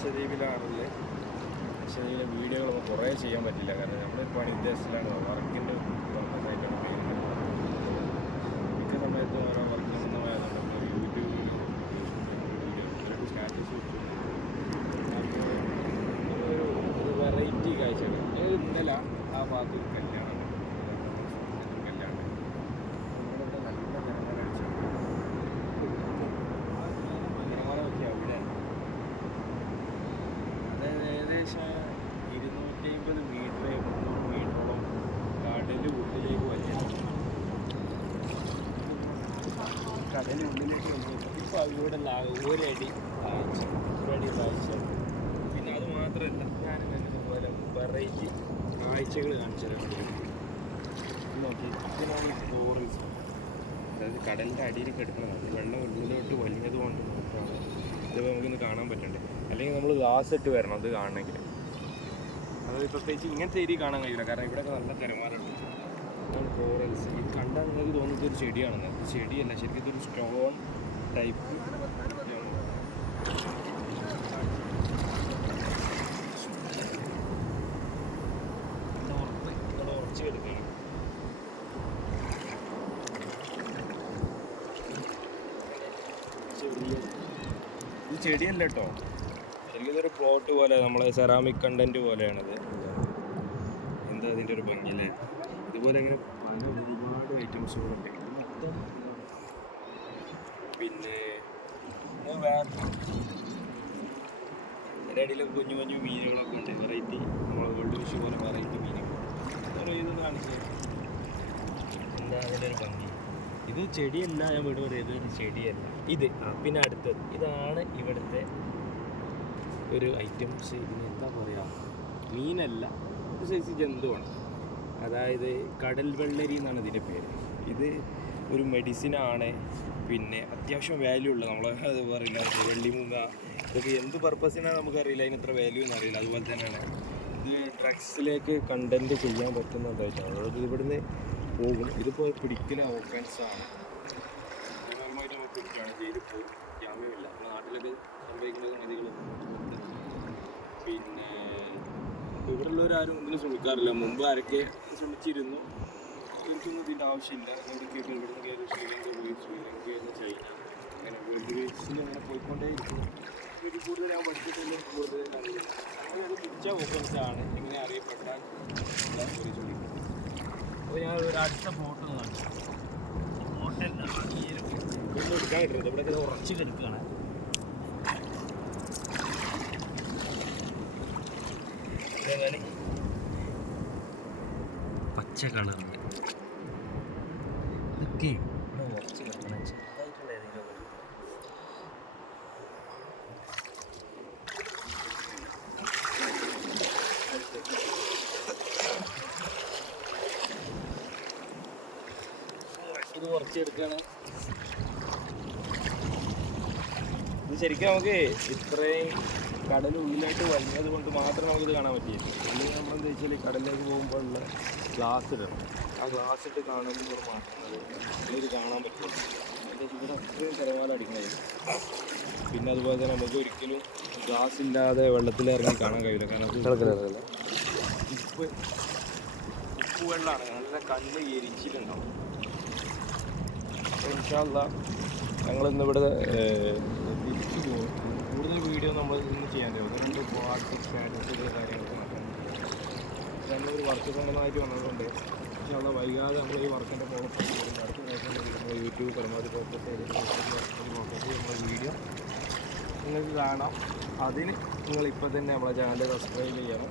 ലക്ഷദ്വീപിലാണുള്ളത്. ലക്ഷദ്വീപിലെ വീഡിയോകളൊന്നും കുറേ ചെയ്യാൻ പറ്റില്ല, കാരണം നമ്മൾ പണി ഉദ്ദേശത്തിലാണ് വർക്കിൻ്റെ പർപ്പസായിട്ടാണ് മെയിൻ. മിക്ക സമയത്തും ഓരോ വർക്ക് സംബന്ധമായ നമുക്ക് യൂട്യൂബ് വീഡിയോ സ്റ്റാറ്റസ് വെച്ചു. അപ്പോൾ ഒരു വെറൈറ്റി കാഴ്ചകൾ. ഇന്നലെ ആ ഭാഗത്ത് ഒരു കല്യാണം കല്യാണം ഇവിടുത്തെ നല്ല ജനങ്ങൾ കഴിച്ചു ജനങ്ങളൊക്കെ അവിടെ. അതായത് ഏകദേശം 250 മീറ്റർ 300 മീറ്ററോളം കടലുള്ളിലേക്ക് വലിയ കടലുള്ളിലേക്ക് വലിയ ഇപ്പോൾ ഇവിടെ ഒരടി താഴ്ച. പിന്നെ അത് മാത്രമല്ല, ഞാൻ ഇതുപോലെ വെറൈറ്റി കാഴ്ചകൾ കാണിച്ചു തരാൻ നോക്കി. ഇതിനാണ് ടൂറിസം. അതായത് കടലിൻ്റെ അടിയിൽ കിടക്കുന്നതാണ്, വെള്ളം ഉള്ളിലോട്ട് വലിയത് കൊണ്ട് നോക്കുകയാണ്. ഇതിപ്പോൾ നമുക്കിന്ന് കാണാൻ പറ്റണ്ടേ, അല്ലെങ്കിൽ നമ്മൾ ഗ്ലാസ് ഇട്ട് വരണം അത് കാണണമെങ്കിൽ. അതായത് പ്രത്യേകിച്ച് ഇങ്ങനത്തെ ഏരിയ കാണാൻ കഴിയില്ല, കാരണം ഇവിടെയൊക്കെ നല്ല തിരമാലുണ്ട്. കോറൽസ് ഇത് കണ്ടാൽ നിങ്ങൾക്ക് തോന്നുന്നത് ഒരു ചെടിയാണെന്ന്. ചെടിയല്ല, ശരിക്കും ഇതൊരു സ്റ്റോൺ ടൈപ്പ് ഉറച്ച് കിടക്കുകയാണ്. ഇത് ചെടിയല്ല കേട്ടോ, ശരിക്കും ഇതൊരു പ്ലോട്ട് പോലെ, നമ്മളെ സെറാമിക് കണ്ടന്റ് പോലെയാണത്. എന്താ അതിൻ്റെ ഒരു ഭംഗിയില്ലേ. ഇതുപോലെ ഇങ്ങനെ പല ഒരുപാട് ഐറ്റംസുകളുണ്ട്. മൊത്തം പിന്നെ അതിൻ്റെ അടിയിൽ കുഞ്ഞു കുഞ്ഞു മീനുകളൊക്കെ ഉണ്ട്. വെറൈറ്റി നമ്മൾ വേൾഡ് ഫിഷ് പോലെ വെറൈറ്റി മീനുകൾ. ഓരോ ഇതൊന്നും കാണിക്കുക. എന്താ അതിൻ്റെ ഒരു ഭംഗി. ഇത് ചെടിയല്ല, ഞാൻ വീട് പറയുന്നത് ഇതൊരു ചെടിയല്ല. ഇത് പിന്നെ അടുത്തത് ഇതാണ് ഇവിടുത്തെ ഒരു ഐറ്റംസ്. ഇതിന് എന്താ പറയുക, മീനല്ല, ഒരു സൈസ് ജന്തുവാണ്. അതായത് കടൽ വെള്ളരി എന്നാണ് ഇതിൻ്റെ പേര്. ഇത് ഒരു മെഡിസിനാണ്. പിന്നെ അത്യാവശ്യം വാല്യൂ ഉള്ള, നമ്മൾ അത് പറയില്ല വെള്ളിമുങ്ങ, ഇതൊക്കെ എന്ത് പർപ്പസിനാണ് നമുക്കറിയില്ല, അതിന് വാല്യൂ എന്നറിയില്ല. അതുപോലെ തന്നെയാണ് ഇത് ഡ്രഗ്സിലേക്ക് കണ്ടൻറ്റ് ചെയ്യാൻ പറ്റുന്നതായിട്ടാണ്. അതായത് ഇവിടുന്ന് പോകും. ഇതിപ്പോൾ പിടിക്കൽ ഓഫൻസാണ്. നിയമപരമായിട്ട് നമുക്ക് പിടിക്കുകയാണ്, ജയിലിൽ പോകും, ജാമ്യമില്ല. നമ്മുടെ നാട്ടിലൊക്കെ സംഭവിക്കുന്ന രീതികളൊന്നും. പിന്നെ ഇവിടെയുള്ളവരാരും ഒന്നിനും ശ്രമിക്കാറില്ല. മുമ്പ് ആരൊക്കെ ശ്രമിച്ചിരുന്നു, ഇവർക്കൊന്നും ഇതിൻ്റെ ആവശ്യമില്ല. എവിടേക്കൊക്കെ ഇവിടുന്ന് കയറി ശ്രീലങ്ക പോയി, ശ്രീലങ്കയിൽ നിന്ന് ചൈന, അങ്ങനെ വേൾഡ് റേസിൽ അങ്ങനെ പോയിക്കൊണ്ടേയിരിക്കും. ഇതിൽ കൂടുതൽ ഞാൻ പഠിച്ചിട്ടില്ല, കൂടുതൽ അറിയില്ല. അത് പിടിച്ച ഓഫൻസാണ്. ഇങ്ങനെ അറിയപ്പെട്ടാൽ ഒരു ചൊല്ലി. അപ്പോൾ ഞാൻ ഒരു അടുത്ത ഫോട്ടോ കാണിച്ചു. ഫോട്ടോല്ല, ഈ ഒരു ഇതൊന്നും എടുക്കാൻ കിട്ടുന്നത്. ഇവിടെയൊക്കെ ഉറച്ച് കിടക്കുകയാണ്. അതേപോലെ പച്ച കളറുണ്ട്. ഇതൊക്കെ ഇവിടെ ഉറച്ച് കിടക്കണം. ചെറുതായിട്ടുള്ള ഏതെങ്കിലും ഇത് കുറച്ചെടുക്കുകയാണ്. ഇത് ശരിക്കും നമുക്ക് ഇത്രയും കടലുള്ളിലായിട്ട് വലിയത് കൊണ്ട് മാത്രം നമുക്കിത് കാണാൻ പറ്റിയില്ല. അല്ലെങ്കിൽ നമ്മളെന്താ വെച്ചാൽ കടലിലേക്ക് പോകുമ്പോഴുള്ള ഗ്ലാസ് ഇടണം. ആ ഗ്ലാസ് ഇട്ട് കാണുമ്പോൾ മാത്രമേ ഇത് കാണാൻ പറ്റുള്ളൂ. ഇവിടെ അത്രയും തിരമാല അടിക്കുന്നത്. പിന്നെ അതുപോലെ തന്നെ നമുക്ക് ഒരിക്കലും ഗ്ലാസ് ഇല്ലാതെ വെള്ളത്തിലിറങ്ങി കാണാൻ കഴിയില്ല, കാരണം ഉപ്പ് വെള്ളമാണ്, നല്ല കണ്ണ് എരിച്ചിലുണ്ടാവും. അപ്പോൾ ഇൻഷാ അല്ലാഹ് ഞങ്ങളിന്നിവിടെ തിരിച്ചു പോകും. കൂടുതൽ വീഡിയോ നമ്മൾ ഇന്ന് ചെയ്യാൻ കഴിയും. രണ്ട് വാട്സപ്പ് സ്റ്റാറ്റസുകൾ കാര്യങ്ങളൊക്കെ നോക്കാൻ. നമ്മളൊരു വർക്ക് സംബന്ധമായിട്ട് വന്നതുകൊണ്ട് ഇൻഷാ അല്ലാഹ് വൈകാതെ നമ്മൾ ഈ വർക്കിൻ്റെ പ്രോപ്പർട്ടി വരുന്നത് അടുത്ത ദിവസം നമ്മൾ യൂട്യൂബ് പരമാവധി പ്രോപ്പർട്ടി നമ്മൾ വീഡിയോ നിങ്ങൾക്ക് കാണാം. അതിന് നിങ്ങളിപ്പോൾ തന്നെ നമ്മളെ ചാനൽ സബ്സ്ക്രൈബ് ചെയ്യണം.